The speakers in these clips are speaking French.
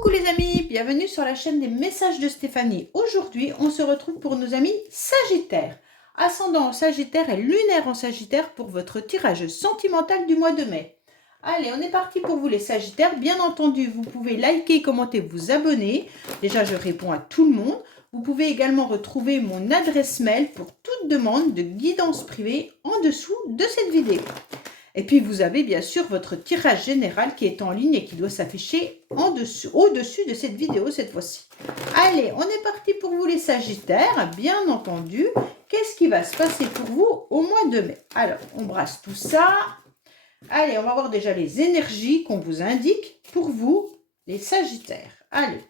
Coucou les amis, bienvenue sur la chaîne des messages de Stéphanie. Aujourd'hui, on se retrouve pour nos amis Sagittaires. Ascendant en Sagittaire et lunaire en Sagittaire pour votre tirage sentimental du mois de mai. Allez, on est parti pour vous les Sagittaires. Bien entendu, vous pouvez liker, commenter, vous abonner. Déjà, je réponds à tout le monde. Vous pouvez également retrouver mon adresse mail pour toute demande de guidance privée en dessous de cette vidéo. Et puis, vous avez bien sûr votre tirage général qui est en ligne et qui doit s'afficher au-dessus de cette vidéo cette fois-ci. Allez, on est parti pour vous les Sagittaires. Bien entendu, qu'est-ce qui va se passer pour vous au mois de mai? Alors, on brasse tout ça. Allez, on va voir déjà les énergies qu'on vous indique pour vous, les Sagittaires. Allez,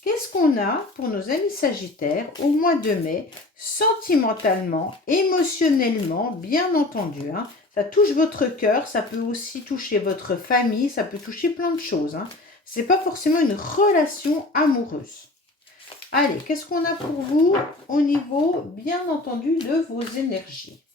qu'est-ce qu'on a pour nos amis Sagittaires au mois de mai, sentimentalement, émotionnellement, bien entendu, hein. Ça touche votre cœur, ça peut aussi toucher votre famille, ça peut toucher plein de choses, hein. Ce n'est pas forcément une relation amoureuse. Allez, qu'est-ce qu'on a pour vous au niveau, bien entendu, de vos énergies?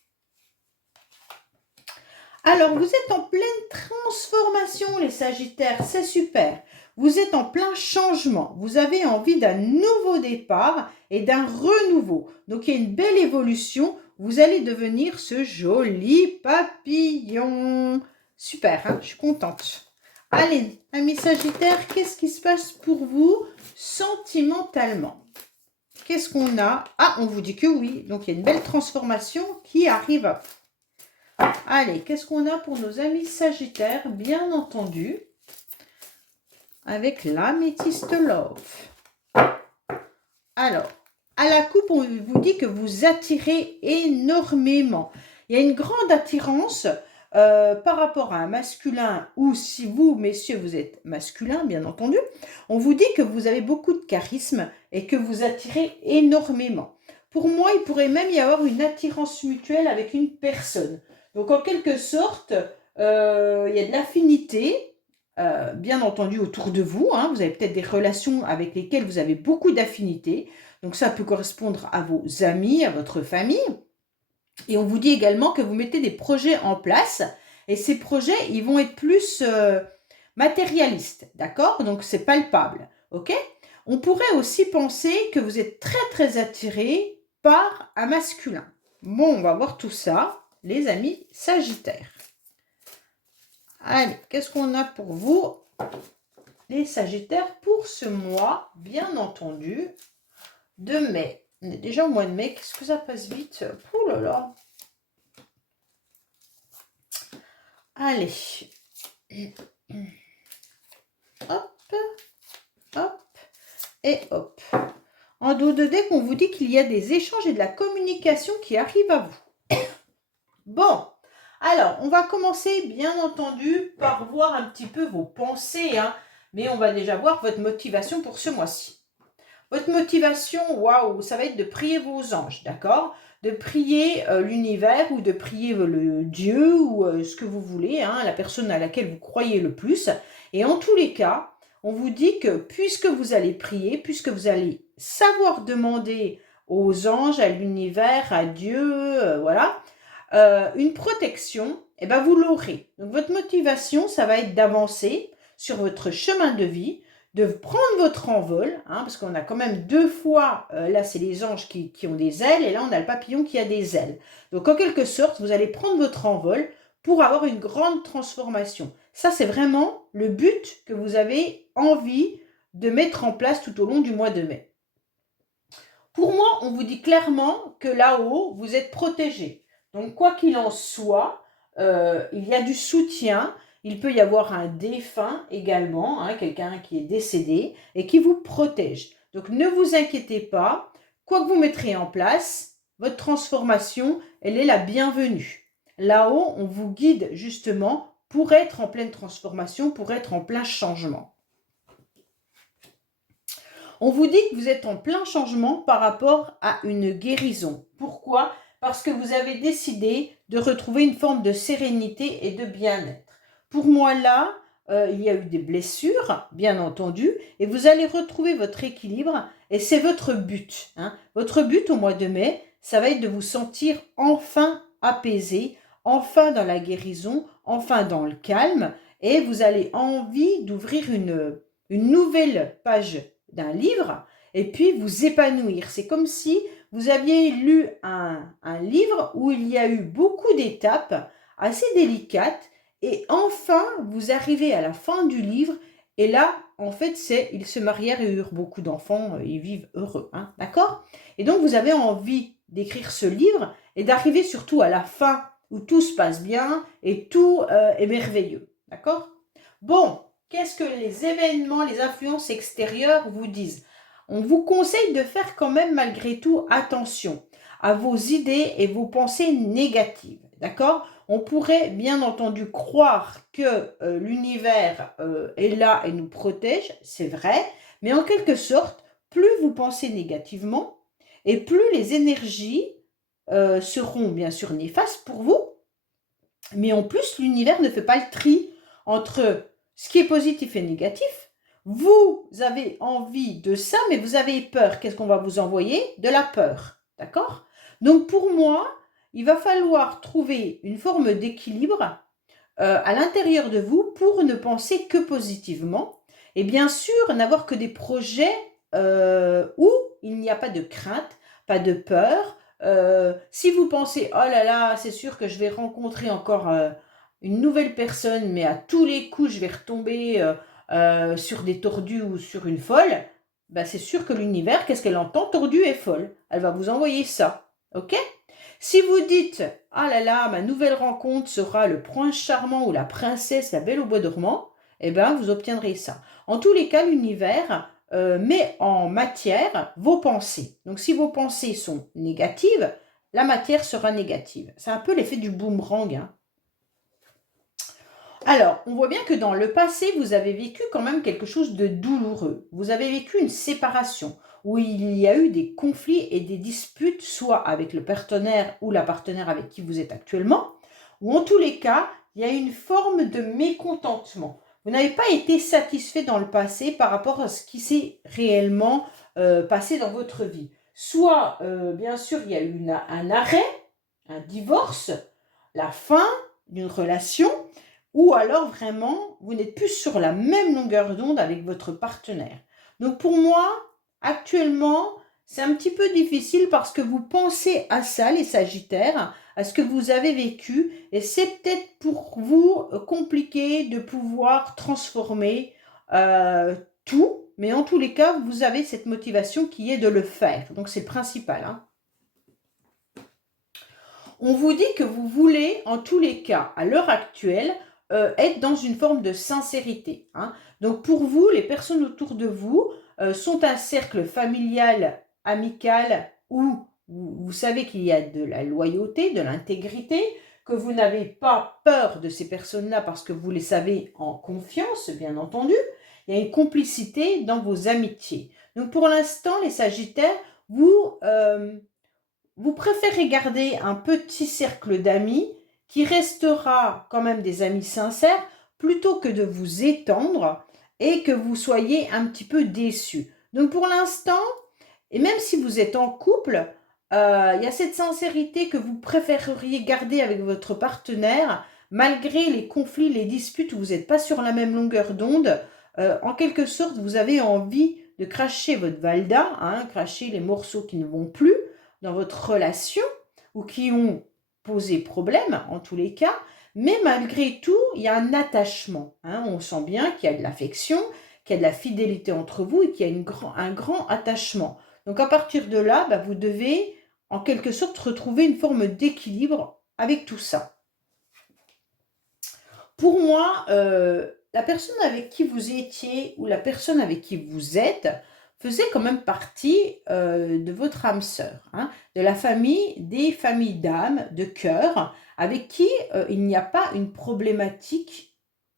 Alors, vous êtes en pleine transformation, les Sagittaires, c'est super. Vous êtes en plein changement. Vous avez envie d'un nouveau départ et d'un renouveau. Donc, il y a une belle évolution. Vous allez devenir ce joli papillon. Super, hein, je suis contente. Allez, amis Sagittaires, qu'est-ce qui se passe pour vous sentimentalement? Qu'est-ce qu'on a? Ah, on vous dit que oui. Donc, il y a une belle transformation qui arrive à vous. Allez, qu'est-ce qu'on a pour nos amis Sagittaires? Bien entendu, avec l'améthyste love. Alors, à la coupe, on vous dit que vous attirez énormément. Il y a une grande attirance par rapport à un masculin, ou si vous, messieurs, vous êtes masculin, bien entendu, on vous dit que vous avez beaucoup de charisme et que vous attirez énormément. Pour moi, il pourrait même y avoir une attirance mutuelle avec une personne. Donc, en quelque sorte, il y a de l'affinité, bien entendu, autour de vous. Hein. Vous avez peut-être des relations avec lesquelles vous avez beaucoup d'affinité. Donc, ça peut correspondre à vos amis, à votre famille. Et on vous dit également que vous mettez des projets en place. Et ces projets, ils vont être plus matérialistes, d'accord? Donc, c'est palpable, ok? On pourrait aussi penser que vous êtes très, très attiré par un masculin. Bon, on va voir tout ça. Les amis Sagittaires. Allez, qu'est-ce qu'on a pour vous, les Sagittaires, pour ce mois, bien entendu, de mai? On est déjà au mois de mai, qu'est-ce que ça passe vite? Oh là là. Allez. Hop, hop, et hop. En dos de deck, on vous dit qu'il y a des échanges et de la communication qui arrivent à vous. Bon, alors, on va commencer, bien entendu, par voir un petit peu vos pensées, hein, mais on va déjà voir votre motivation pour ce mois-ci. Votre motivation, waouh, ça va être de prier vos anges, d'accord? De prier l'univers ou de prier le Dieu ou ce que vous voulez, hein, la personne à laquelle vous croyez le plus. Et en tous les cas, on vous dit que puisque vous allez prier, puisque vous allez savoir demander aux anges, à l'univers, à Dieu, voilà, une protection, et ben vous l'aurez. Donc votre motivation, ça va être d'avancer sur votre chemin de vie, de prendre votre envol, hein, parce qu'on a quand même deux fois, là c'est les anges qui ont des ailes, et là on a le papillon qui a des ailes. Donc en quelque sorte, vous allez prendre votre envol pour avoir une grande transformation. Ça c'est vraiment le but que vous avez envie de mettre en place tout au long du mois de mai. Pour moi, on vous dit clairement que là-haut, vous êtes protégé. Donc, quoi qu'il en soit, il y a du soutien. Il peut y avoir un défunt également, hein, quelqu'un qui est décédé et qui vous protège. Donc, ne vous inquiétez pas. Quoi que vous mettrez en place, votre transformation, elle est la bienvenue. Là-haut, on vous guide justement pour être en pleine transformation, pour être en plein changement. On vous dit que vous êtes en plein changement par rapport à une guérison. Pourquoi? Parce que vous avez décidé de retrouver une forme de sérénité et de bien-être. Pour moi, là, il y a eu des blessures, bien entendu, et vous allez retrouver votre équilibre, et c'est votre but. Hein. Votre but au mois de mai, ça va être de vous sentir enfin apaisé, enfin dans la guérison, enfin dans le calme, et vous allez envie d'ouvrir une nouvelle page d'un livre et puis vous épanouir. C'est comme si vous aviez lu un livre où il y a eu beaucoup d'étapes assez délicates et enfin vous arrivez à la fin du livre et là, en fait, ils se marièrent et eurent beaucoup d'enfants, ils vivent heureux, hein, d'accord? Et donc, vous avez envie d'écrire ce livre et d'arriver surtout à la fin où tout se passe bien et tout est merveilleux, d'accord? Bon, qu'est-ce que les événements, les influences extérieures vous disent? On vous conseille de faire quand même malgré tout attention à vos idées et vos pensées négatives, d'accord? On pourrait bien entendu croire que l'univers est là et nous protège, c'est vrai, mais en quelque sorte, plus vous pensez négativement et plus les énergies seront bien sûr néfastes pour vous, mais en plus l'univers ne fait pas le tri entre ce qui est positif et négatif. Vous avez envie de ça, mais vous avez peur. Qu'est-ce qu'on va vous envoyer? De la peur, d'accord? Donc pour moi, il va falloir trouver une forme d'équilibre à l'intérieur de vous pour ne penser que positivement et bien sûr n'avoir que des projets où il n'y a pas de crainte, pas de peur. Si vous pensez oh là là, c'est sûr que je vais rencontrer encore une nouvelle personne, mais à tous les coups je vais retomber sur des tordus ou sur une folle, ben, c'est sûr que l'univers, qu'est-ce qu'elle entend? Tordue et folle. Elle va vous envoyer ça. Ok? Si vous dites ah là là, ma nouvelle rencontre sera le prince charmant ou la princesse, la belle au bois dormant, eh bien, vous obtiendrez ça. En tous les cas, l'univers met en matière vos pensées. Donc, si vos pensées sont négatives, la matière sera négative. C'est un peu l'effet du boomerang, hein. Alors, on voit bien que dans le passé, vous avez vécu quand même quelque chose de douloureux. Vous avez vécu une séparation où il y a eu des conflits et des disputes, soit avec le partenaire ou la partenaire avec qui vous êtes actuellement, ou en tous les cas, il y a une forme de mécontentement. Vous n'avez pas été satisfait dans le passé par rapport à ce qui s'est réellement passé dans votre vie. Soit, bien sûr, il y a eu un arrêt, un divorce, la fin d'une relation, ou alors vraiment, vous n'êtes plus sur la même longueur d'onde avec votre partenaire. Donc pour moi, actuellement, c'est un petit peu difficile parce que vous pensez à ça, les Sagittaires, à ce que vous avez vécu, et c'est peut-être pour vous compliqué de pouvoir transformer tout, mais en tous les cas, vous avez cette motivation qui est de le faire. Donc c'est le principal, hein. On vous dit que vous voulez, en tous les cas, à l'heure actuelle, être dans une forme de sincérité, hein. Donc pour vous, les personnes autour de vous sont un cercle familial, amical, où vous savez qu'il y a de la loyauté, de l'intégrité, que vous n'avez pas peur de ces personnes-là parce que vous les savez en confiance, bien entendu. Il y a une complicité dans vos amitiés. Donc pour l'instant, les Sagittaires, vous préférez garder un petit cercle d'amis qui restera quand même des amis sincères plutôt que de vous étendre et que vous soyez un petit peu déçus. Donc pour l'instant, et même si vous êtes en couple, il y a cette sincérité que vous préféreriez garder avec votre partenaire malgré les conflits, les disputes où vous n'êtes pas sur la même longueur d'onde. En quelque sorte, vous avez envie de cracher votre valda, hein, cracher les morceaux qui ne vont plus dans votre relation ou qui ont posé problème en tous les cas, mais malgré tout, il y a un attachement, hein. On sent bien qu'il y a de l'affection, qu'il y a de la fidélité entre vous et qu'il y a un grand attachement. Donc à partir de là, bah, vous devez en quelque sorte retrouver une forme d'équilibre avec tout ça. Pour moi, la personne avec qui vous étiez ou la personne avec qui vous êtes faisait quand même partie de votre âme sœur, hein, de la famille, des familles d'âme, de cœur, avec qui il n'y a pas une problématique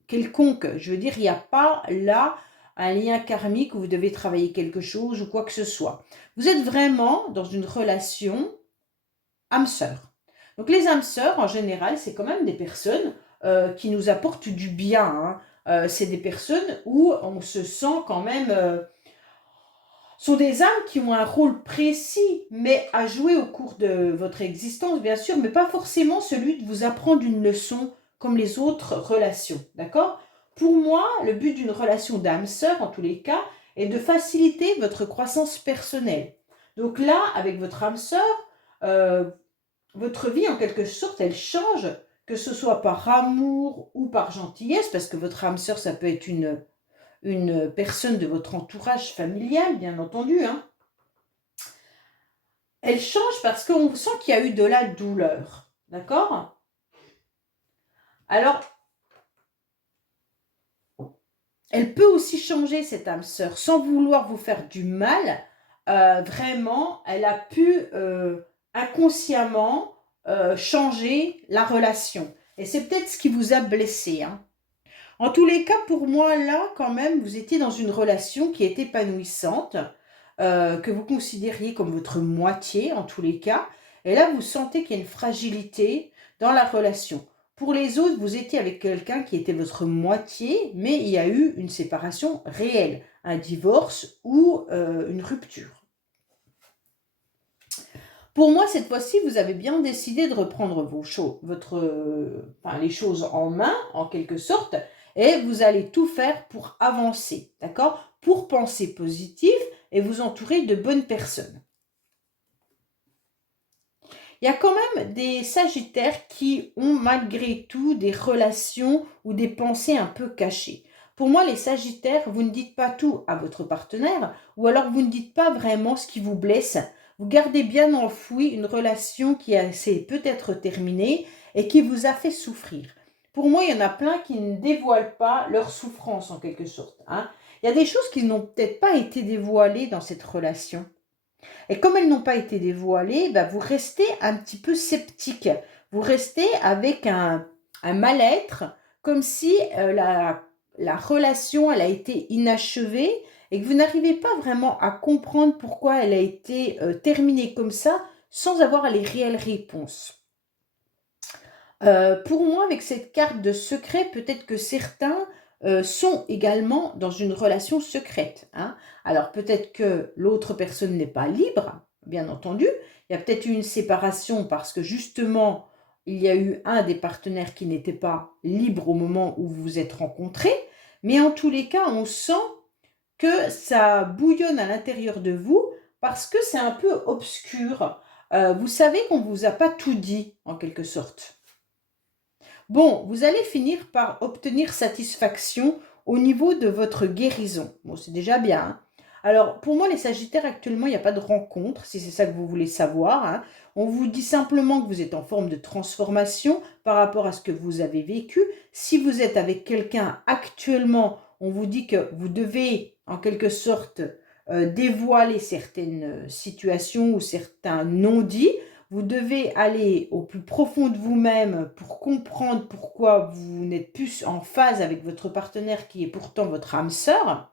quelconque. Je veux dire, il n'y a pas là un lien karmique où vous devez travailler quelque chose ou quoi que ce soit. Vous êtes vraiment dans une relation âme sœur. Donc les âmes sœurs, en général, c'est quand même des personnes qui nous apportent du bien, hein. C'est des personnes où on se sent quand même sont des âmes qui ont un rôle précis, mais à jouer au cours de votre existence, bien sûr, mais pas forcément celui de vous apprendre une leçon comme les autres relations, d'accord? Pour moi, le but d'une relation d'âme sœur, en tous les cas, est de faciliter votre croissance personnelle. Donc là, avec votre âme sœur, votre vie, en quelque sorte, elle change, que ce soit par amour ou par gentillesse, parce que votre âme sœur, ça peut être une personne de votre entourage familial, bien entendu. Hein. Elle change parce qu'on sent qu'il y a eu de la douleur. D'accord? Alors, elle peut aussi changer, cette âme sœur, sans vouloir vous faire du mal. Vraiment, elle a pu inconsciemment changer la relation. Et c'est peut-être ce qui vous a blessé. Hein. En tous les cas, pour moi, là, quand même, vous étiez dans une relation qui est épanouissante, que vous considériez comme votre moitié, en tous les cas. Et là, vous sentez qu'il y a une fragilité dans la relation. Pour les autres, vous étiez avec quelqu'un qui était votre moitié, mais il y a eu une séparation réelle, un divorce ou une rupture. Pour moi, cette fois-ci, vous avez bien décidé de reprendre les choses en main, en quelque sorte, et vous allez tout faire pour avancer, d'accord? Pour penser positif et vous entourer de bonnes personnes. Il y a quand même des sagittaires qui ont malgré tout des relations ou des pensées un peu cachées. Pour moi, les sagittaires, vous ne dites pas tout à votre partenaire ou alors vous ne dites pas vraiment ce qui vous blesse. Vous gardez bien enfoui une relation qui s'est peut-être terminée et qui vous a fait souffrir. Pour moi, il y en a plein qui ne dévoilent pas leur souffrance en quelque sorte. Hein. Il y a des choses qui n'ont peut-être pas été dévoilées dans cette relation. Et comme elles n'ont pas été dévoilées, vous restez un petit peu sceptique. Vous restez avec un mal-être, comme si la relation elle a été inachevée et que vous n'arrivez pas vraiment à comprendre pourquoi elle a été terminée comme ça sans avoir les réelles réponses. Pour moi, avec cette carte de secret, peut-être que certains sont également dans une relation secrète. Hein. Alors peut-être que l'autre personne n'est pas libre, bien entendu. Il y a peut-être eu une séparation parce que justement, il y a eu un des partenaires qui n'était pas libre au moment où vous vous êtes rencontrés. Mais en tous les cas, on sent que ça bouillonne à l'intérieur de vous parce que c'est un peu obscur. Vous savez qu'on ne vous a pas tout dit, en quelque sorte. Bon, vous allez finir par obtenir satisfaction au niveau de votre guérison. Bon, c'est déjà bien. Hein. Alors, pour moi, les Sagittaires, actuellement, il n'y a pas de rencontre, si c'est ça que vous voulez savoir. Hein. On vous dit simplement que vous êtes en forme de transformation par rapport à ce que vous avez vécu. Si vous êtes avec quelqu'un actuellement, on vous dit que vous devez, en quelque sorte, dévoiler certaines situations ou certains non-dits. Vous devez aller au plus profond de vous-même pour comprendre pourquoi vous n'êtes plus en phase avec votre partenaire qui est pourtant votre âme sœur.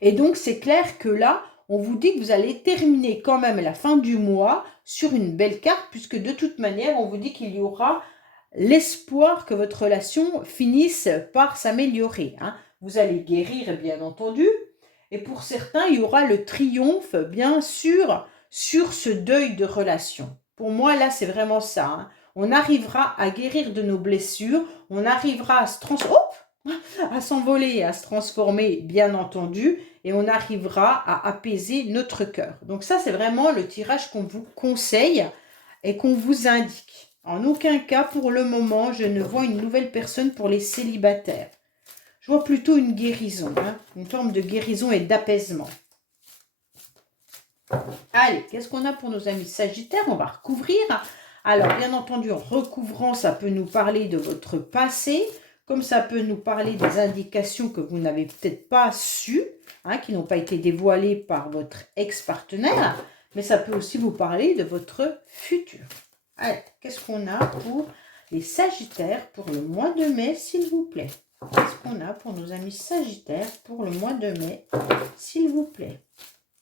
Et donc, c'est clair que là, on vous dit que vous allez terminer quand même la fin du mois sur une belle carte, puisque de toute manière, on vous dit qu'il y aura l'espoir que votre relation finisse par s'améliorer. Hein. Vous allez guérir, bien entendu. Et pour certains, il y aura le triomphe, bien sûr, sur ce deuil de relation. Pour moi, là, c'est vraiment ça. Hein. On arrivera à guérir de nos blessures, on arrivera à s'envoler, à se transformer, bien entendu, et on arrivera à apaiser notre cœur. Donc ça, c'est vraiment le tirage qu'on vous conseille et qu'on vous indique. En aucun cas, pour le moment, je ne vois une nouvelle personne pour les célibataires. Je vois plutôt une guérison, hein, une forme de guérison et d'apaisement. Allez, qu'est-ce qu'on a pour nos amis Sagittaires? On va recouvrir. Alors, bien entendu, en recouvrant, ça peut nous parler de votre passé, comme ça peut nous parler des indications que vous n'avez peut-être pas sues, hein, qui n'ont pas été dévoilées par votre ex-partenaire, mais ça peut aussi vous parler de votre futur. Allez, qu'est-ce qu'on a pour les Sagittaires pour le mois de mai, s'il vous plaît? Qu'est-ce qu'on a pour nos amis Sagittaires pour le mois de mai, s'il vous plaît?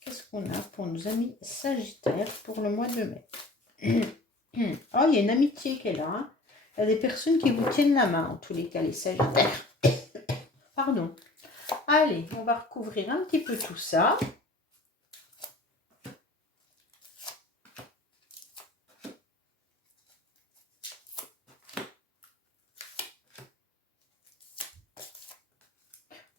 Qu'est-ce qu'on a pour nos amis Sagittaires pour le mois de mai? Oh, il y a une amitié qui est là. Hein. Il y a des personnes qui vous tiennent la main, en tous les cas, les Sagittaires. Pardon. Allez, on va recouvrir un petit peu tout ça.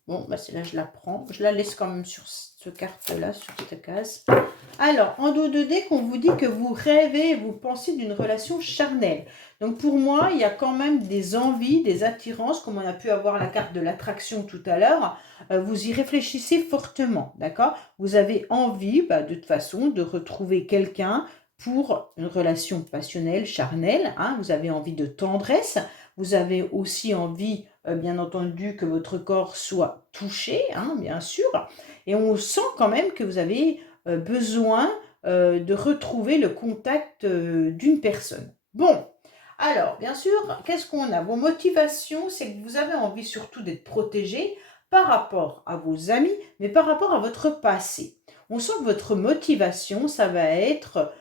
Bon, bah celle-là, je la prends. Je la laisse quand même sur cette carte-là, sur cette case. Alors, en dos de dés, qu'on vous dit que vous rêvez, vous pensez d'une relation charnelle. Donc, pour moi, il y a quand même des envies, des attirances, comme on a pu avoir la carte de l'attraction tout à l'heure. Vous y réfléchissez fortement, d'accord? Vous avez envie, de toute façon, de retrouver quelqu'un pour une relation passionnelle, charnelle. Hein, vous avez envie de tendresse. Vous avez aussi envie, bien entendu, que votre corps soit touché, hein, bien sûr. Et on sent quand même que vous avez besoin de retrouver le contact d'une personne. Bon, alors, bien sûr, qu'est-ce qu'on a? Vos motivations, c'est que vous avez envie surtout d'être protégé par rapport à vos amis, mais par rapport à votre passé. On sent que votre motivation, ça va être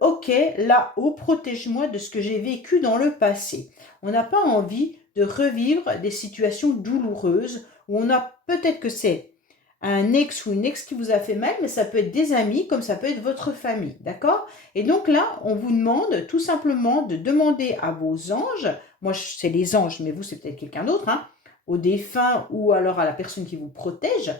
ok, là-haut, protège-moi de ce que j'ai vécu dans le passé. On n'a pas envie de revivre des situations douloureuses où on a peut-être que c'est un ex ou une ex qui vous a fait mal, mais ça peut être des amis comme ça peut être votre famille, d'accord? Et donc là, on vous demande tout simplement de demander à vos anges, moi c'est les anges, mais vous c'est peut-être quelqu'un d'autre, hein, aux défunts ou alors à la personne qui vous protège,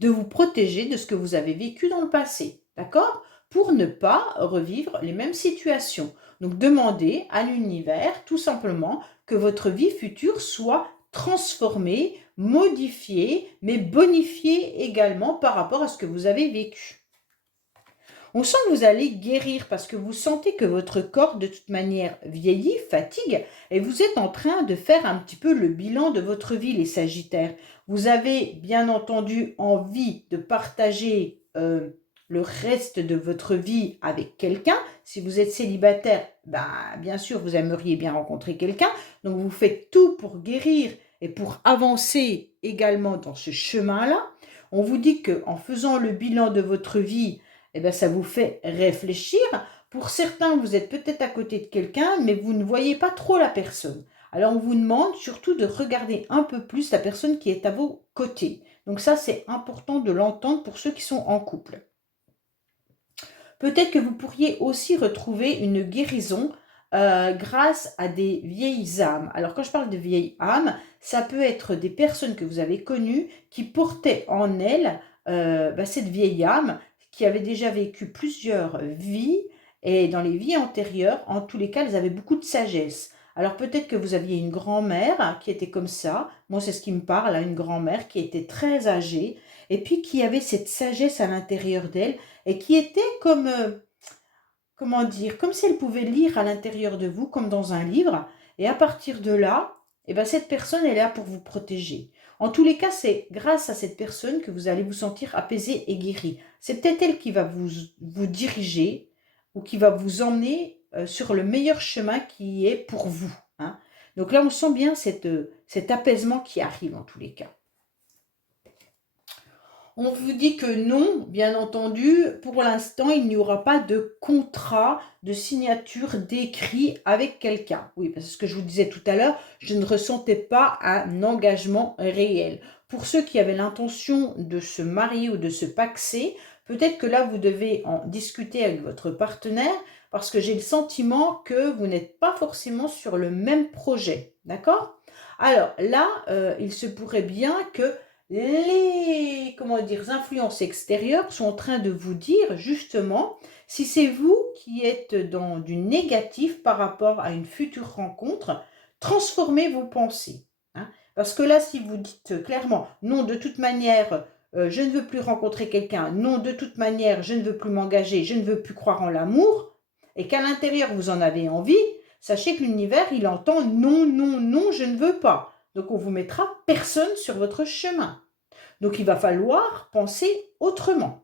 de vous protéger de ce que vous avez vécu dans le passé, d'accord? Pour ne pas revivre les mêmes situations. Donc demandez à l'univers tout simplement que votre vie future soit transformée, modifiée, mais bonifiée également par rapport à ce que vous avez vécu. On sent que vous allez guérir parce que vous sentez que votre corps, de toute manière, vieillit, fatigue, et vous êtes en train de faire un petit peu le bilan de votre vie, les Sagittaires. Vous avez bien entendu envie de partager le reste de votre vie avec quelqu'un. Si vous êtes célibataire, bien sûr, vous aimeriez bien rencontrer quelqu'un. Donc, vous faites tout pour guérir et pour avancer également dans ce chemin-là. On vous dit qu'en faisant le bilan de votre vie, eh bien, ça vous fait réfléchir. Pour certains, vous êtes peut-être à côté de quelqu'un, mais vous ne voyez pas trop la personne. Alors, on vous demande surtout de regarder un peu plus la personne qui est à vos côtés. Donc ça, c'est important de l'entendre pour ceux qui sont en couple. Peut-être que vous pourriez aussi retrouver une guérison grâce à des vieilles âmes. Alors, quand je parle de vieilles âmes, ça peut être des personnes que vous avez connues qui portaient en elles cette vieille âme qui avait déjà vécu plusieurs vies et dans les vies antérieures, en tous les cas, elles avaient beaucoup de sagesse. Alors peut-être que vous aviez une grand-mère qui était comme ça, moi c'est ce qui me parle, hein, une grand-mère qui était très âgée et puis qui avait cette sagesse à l'intérieur d'elle et qui était comme, comment dire, comme si elle pouvait lire à l'intérieur de vous, comme dans un livre, et à partir de là, eh ben, cette personne est là pour vous protéger. En tous les cas, c'est grâce à cette personne que vous allez vous sentir apaisé et guéri. C'est peut-être elle qui va vous diriger ou qui va vous emmener sur le meilleur chemin qui est pour vous. Hein. Donc là, on sent bien cet apaisement qui arrive en tous les cas. On vous dit que non, bien entendu, pour l'instant, il n'y aura pas de contrat, de signature, d'écrit avec quelqu'un. Oui, parce que ce que je vous disais tout à l'heure, je ne ressentais pas un engagement réel. Pour ceux qui avaient l'intention de se marier ou de se paxer, peut-être que là, vous devez en discuter avec votre partenaire parce que j'ai le sentiment que vous n'êtes pas forcément sur le même projet. D'accord? Alors là, il se pourrait bien que les influences extérieures sont en train de vous dire justement si c'est vous qui êtes dans du négatif par rapport à une future rencontre, transformez vos pensées. Hein. Parce que là, si vous dites clairement non, de toute manière, je ne veux plus rencontrer quelqu'un, non, de toute manière, je ne veux plus m'engager, je ne veux plus croire en l'amour, et qu'à l'intérieur vous en avez envie, sachez que l'univers, il entend non, non, non, je ne veux pas. Donc, on vous mettra personne sur votre chemin. Donc, il va falloir penser autrement.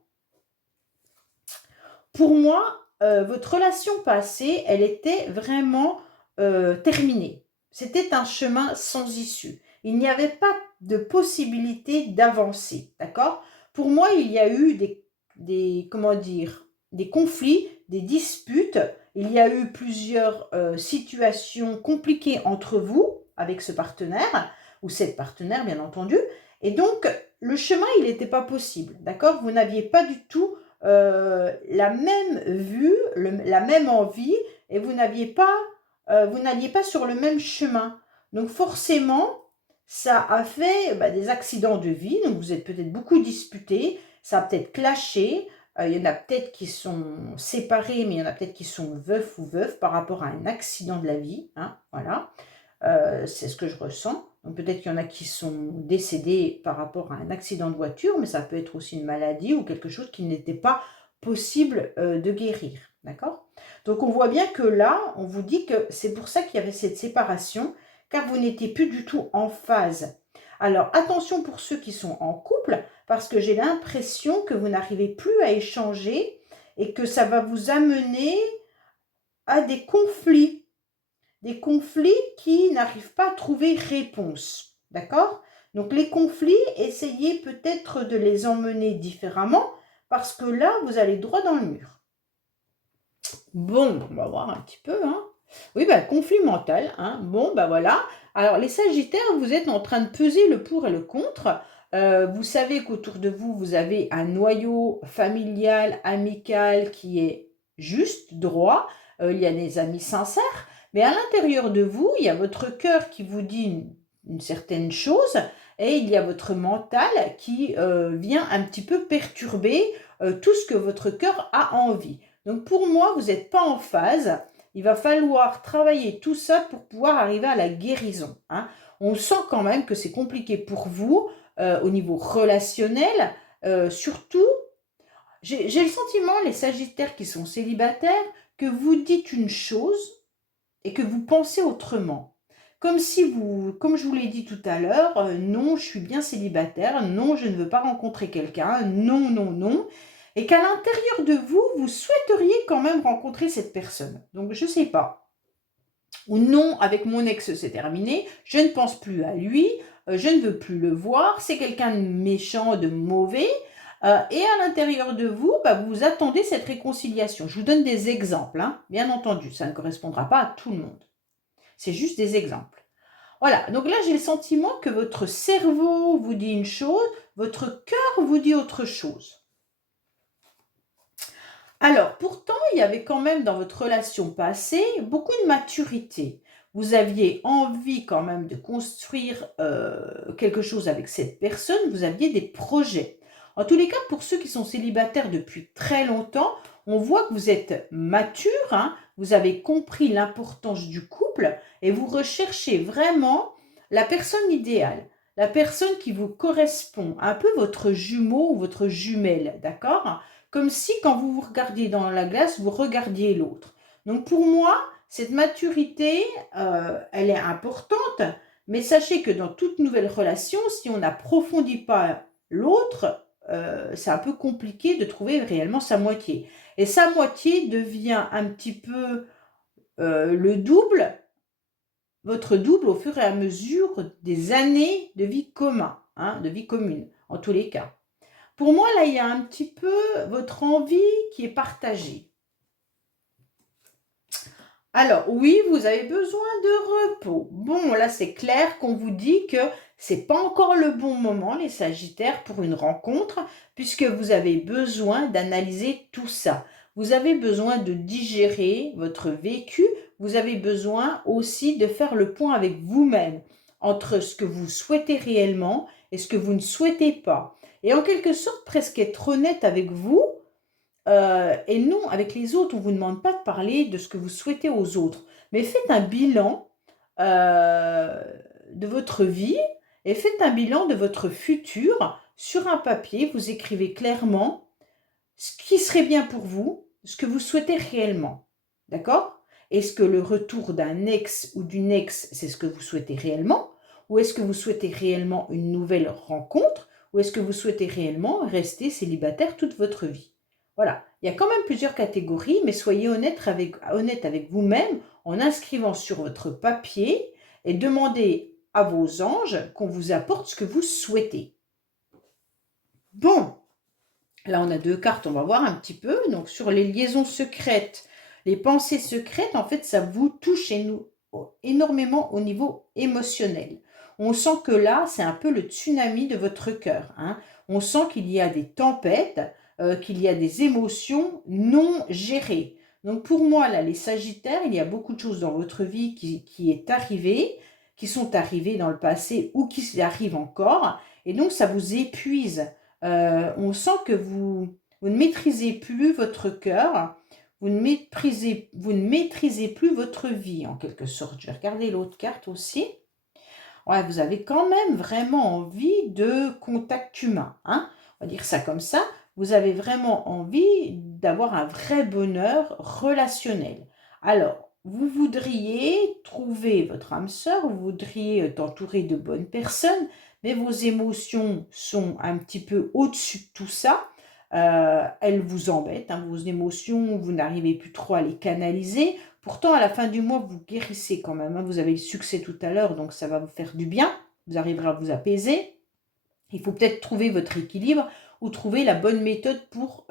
Pour moi, votre relation passée, elle était vraiment terminée. C'était un chemin sans issue. Il n'y avait pas de possibilité d'avancer, d'accord? Pour moi, il y a eu des conflits, des disputes. Il y a eu plusieurs situations compliquées entre vous avec ce partenaire ou cette partenaire, bien entendu. Et donc, le chemin, il n'était pas possible, d'accord? Vous n'aviez pas du tout la même vue, la même envie, et vous n'alliez pas sur le même chemin. Donc forcément, ça a fait des accidents de vie, donc vous êtes peut-être beaucoup disputés, ça a peut-être clashé, il y en a peut-être qui sont séparés, mais il y en a peut-être qui sont veufs ou veuves par rapport à un accident de la vie, hein, voilà. C'est ce que je ressens. Donc peut-être qu'il y en a qui sont décédés par rapport à un accident de voiture, mais ça peut être aussi une maladie ou quelque chose qui n'était pas possible de guérir. D'accord? Donc on voit bien que là, on vous dit que c'est pour ça qu'il y avait cette séparation, car vous n'étiez plus du tout en phase. Alors attention pour ceux qui sont en couple, parce que j'ai l'impression que vous n'arrivez plus à échanger et que ça va vous amener à des conflits qui n'arrivent pas à trouver réponse. D'accord? Donc les conflits, essayez peut-être de les emmener différemment parce que là, vous allez droit dans le mur. Bon, on va voir un petit peu. Hein. Oui, conflit mental. Hein. Bon, voilà. Alors les Sagittaires, vous êtes en train de peser le pour et le contre. Vous savez qu'autour de vous, vous avez un noyau familial, amical qui est juste, droit. Il y a des amis sincères. Mais à l'intérieur de vous, il y a votre cœur qui vous dit une certaine chose et il y a votre mental qui vient un petit peu perturber tout ce que votre cœur a envie. Donc pour moi, vous n'êtes pas en phase. Il va falloir travailler tout ça pour pouvoir arriver à la guérison. Hein. On sent quand même que c'est compliqué pour vous au niveau relationnel. Surtout, j'ai le sentiment, les Sagittaires qui sont célibataires, que vous dites une chose et que vous pensez autrement. Comme si vous, comme je vous l'ai dit tout à l'heure, non, je suis bien célibataire, non, je ne veux pas rencontrer quelqu'un, non, non, non. Et qu'à l'intérieur de vous, vous souhaiteriez quand même rencontrer cette personne. Donc, je ne sais pas. Ou non, avec mon ex, c'est terminé, je ne pense plus à lui, je ne veux plus le voir, c'est quelqu'un de méchant, de mauvais. Et à l'intérieur de vous, vous attendez cette réconciliation. Je vous donne des exemples, hein, bien entendu, ça ne correspondra pas à tout le monde. C'est juste des exemples. Voilà, donc là j'ai le sentiment que votre cerveau vous dit une chose, votre cœur vous dit autre chose. Alors, pourtant, il y avait quand même dans votre relation passée beaucoup de maturité. Vous aviez envie quand même de construire quelque chose avec cette personne, vous aviez des projets. En tous les cas, pour ceux qui sont célibataires depuis très longtemps, on voit que vous êtes mature, hein, vous avez compris l'importance du couple et vous recherchez vraiment la personne idéale, la personne qui vous correspond, un peu votre jumeau ou votre jumelle, d'accord? Comme si quand vous vous regardiez dans la glace, vous regardiez l'autre. Donc pour moi, cette maturité, elle est importante, mais sachez que dans toute nouvelle relation, si on n'approfondit pas l'autre, c'est un peu compliqué de trouver réellement sa moitié. Et sa moitié devient un petit peu le double, votre double au fur et à mesure des années de vie commune, hein, de vie commune, en tous les cas. Pour moi, là, il y a un petit peu votre envie qui est partagée. Alors, oui, vous avez besoin de repos. Bon, là, c'est clair qu'on vous dit que c'est pas encore le bon moment, les Sagittaires, pour une rencontre, puisque vous avez besoin d'analyser tout ça. Vous avez besoin de digérer votre vécu. Vous avez besoin aussi de faire le point avec vous-même entre ce que vous souhaitez réellement et ce que vous ne souhaitez pas. Et en quelque sorte, presque être honnête avec vous, et non avec les autres. On ne vous demande pas de parler de ce que vous souhaitez aux autres, mais faites un bilan de votre vie et faites un bilan de votre futur sur un papier. Vous écrivez clairement ce qui serait bien pour vous, ce que vous souhaitez réellement. D'accord? Est-ce que le retour d'un ex ou d'une ex, c'est ce que vous souhaitez réellement? Ou est-ce que vous souhaitez réellement une nouvelle rencontre? Ou est-ce que vous souhaitez réellement rester célibataire toute votre vie? Voilà, il y a quand même plusieurs catégories, mais soyez honnête avec vous-même en inscrivant sur votre papier et demandez à vos anges qu'on vous apporte ce que vous souhaitez. Bon, là on a deux cartes, on va voir un petit peu. Donc sur les liaisons secrètes, les pensées secrètes, en fait ça vous touche énormément au niveau émotionnel. On sent que là, c'est un peu le tsunami de votre cœur. Hein. On sent qu'il y a des tempêtes, qu'il y a des émotions non gérées. Donc pour moi, là, les Sagittaires, il y a beaucoup de choses dans votre vie qui est arrivé, qui sont arrivés dans le passé ou qui arrivent encore. Et donc, ça vous épuise. On sent que vous ne maîtrisez plus votre cœur. Vous ne maîtrisez plus votre vie, en quelque sorte. Je vais regarder l'autre carte aussi. Ouais, vous avez quand même vraiment envie de contact humain, hein. On va dire ça comme ça. Vous avez vraiment envie d'avoir un vrai bonheur relationnel. Alors, vous voudriez trouver votre âme sœur, vous voudriez t'entourer de bonnes personnes, mais vos émotions sont un petit peu au-dessus de tout ça. Elles vous embêtent, hein, vos émotions, vous n'arrivez plus trop à les canaliser. Pourtant, à la fin du mois, vous guérissez quand même, hein. Vous avez le succès tout à l'heure, donc ça va vous faire du bien. Vous arriverez à vous apaiser. Il faut peut-être trouver votre équilibre ou trouver la bonne méthode pour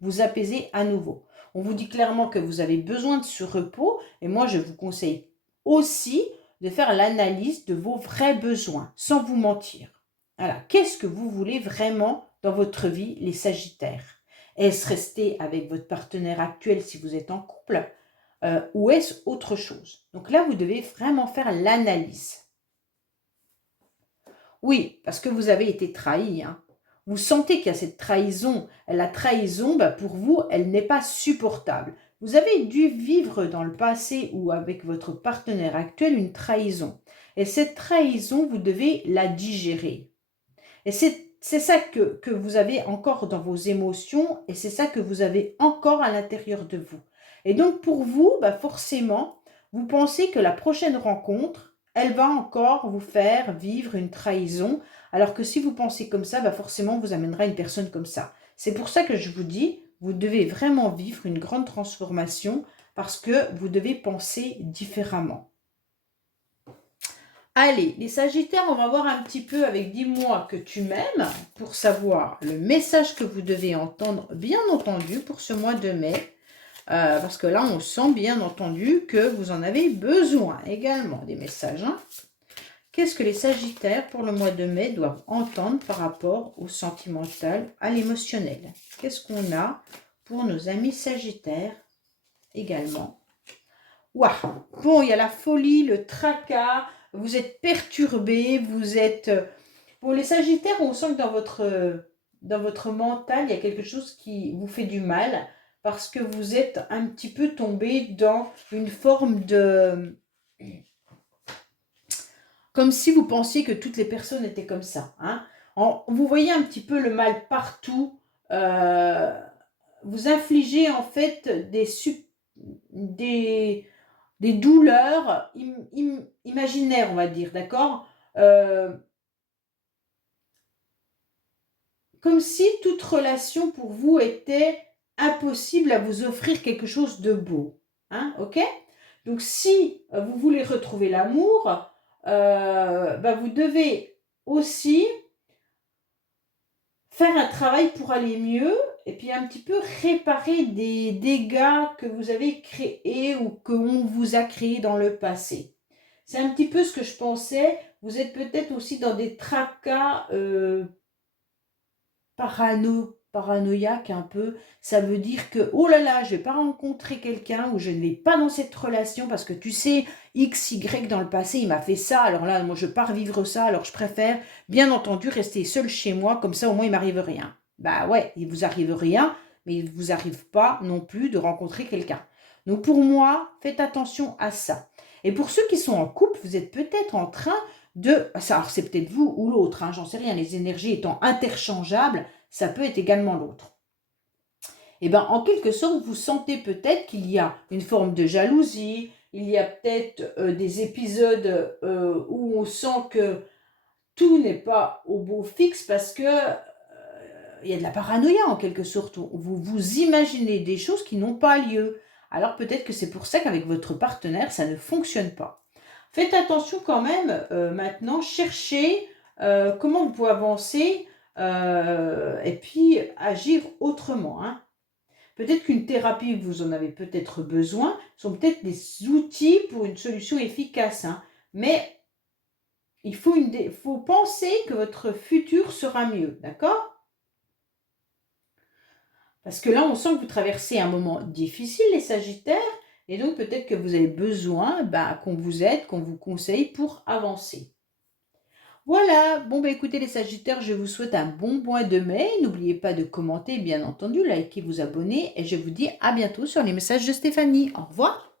vous apaiser à nouveau. On vous dit clairement que vous avez besoin de ce repos et moi, je vous conseille aussi de faire l'analyse de vos vrais besoins, sans vous mentir. Voilà. Qu'est-ce que vous voulez vraiment dans votre vie, les Sagittaires? Est-ce rester avec votre partenaire actuel si vous êtes en couple ou est-ce autre chose? Donc là, vous devez vraiment faire l'analyse. Oui, parce que vous avez été trahi, hein. Vous sentez qu'il y a cette trahison. La trahison, pour vous, elle n'est pas supportable. Vous avez dû vivre dans le passé ou avec votre partenaire actuel une trahison. Et cette trahison, vous devez la digérer. Et c'est ça que vous avez encore dans vos émotions et c'est ça que vous avez encore à l'intérieur de vous. Et donc pour vous, forcément, vous pensez que la prochaine rencontre, elle va encore vous faire vivre une trahison, alors que si vous pensez comme ça, forcément vous amènera une personne comme ça. C'est pour ça que je vous dis, vous devez vraiment vivre une grande transformation parce que vous devez penser différemment. Allez, les Sagittaires, on va voir un petit peu avec dis-moi que tu m'aimes pour savoir le message que vous devez entendre, bien entendu, pour ce mois de mai. Parce que là, on sent bien entendu que vous en avez besoin également des messages, hein. Qu'est-ce que les Sagittaires pour le mois de mai doivent entendre par rapport au sentimental, à l'émotionnel? Qu'est-ce qu'on a pour nos amis Sagittaires également? Waouh! Bon, il y a la folie, le tracas, vous êtes perturbé, vous êtes... Pour les Sagittaires, on sent que dans votre mental, il y a quelque chose qui vous fait du mal parce que vous êtes un petit peu tombé dans une forme de... Comme si vous pensiez que toutes les personnes étaient comme ça, hein. Vous voyez un petit peu le mal partout. Vous infligez en fait des douleurs imaginaires, on va dire, d'accord? Comme si toute relation pour vous était impossible à vous offrir quelque chose de beau, hein, ok? Donc si vous voulez retrouver l'amour, vous devez aussi faire un travail pour aller mieux et puis un petit peu réparer des dégâts que vous avez créés ou qu'on vous a créés dans le passé. C'est un petit peu ce que je pensais. Vous êtes peut-être aussi dans des tracas paranoïaques un peu. Ça veut dire que, oh là là, je ne vais pas rencontrer quelqu'un ou je ne vais pas dans cette relation parce que tu sais, X, Y dans le passé, il m'a fait ça. Alors là, moi, je ne veux pas revivre ça. Alors je préfère, bien entendu, rester seule chez moi. Comme ça, au moins, il m'arrive rien. Bah ouais, il vous arrive rien, mais il ne vous arrive pas non plus de rencontrer quelqu'un. Donc pour moi, faites attention à ça. Et pour ceux qui sont en couple, vous êtes peut-être en train alors c'est peut-être vous ou l'autre, hein, j'en sais rien, les énergies étant interchangeables, ça peut être également l'autre. Et bien, en quelque sorte, vous sentez peut-être qu'il y a une forme de jalousie, il y a peut-être des épisodes où on sent que tout n'est pas au beau fixe parce que il y a de la paranoïa en quelque sorte. Vous vous imaginez des choses qui n'ont pas lieu. Alors peut-être que c'est pour ça qu'avec votre partenaire, ça ne fonctionne pas. Faites attention quand même, maintenant, cherchez comment vous pouvez avancer et puis agir autrement, hein. Peut-être qu'une thérapie, vous en avez peut-être besoin, sont peut-être des outils pour une solution efficace, hein. Mais il faut penser que votre futur sera mieux, d'accord? Parce que là, on sent que vous traversez un moment difficile, les Sagittaires, Et donc, peut-être que vous avez besoin qu'on vous aide, qu'on vous conseille pour avancer. Voilà, bon écoutez les Sagittaires, je vous souhaite un bon mois de mai. N'oubliez pas de commenter, bien entendu, liker, vous abonner et je vous dis à bientôt sur les messages de Stéphanie. Au revoir.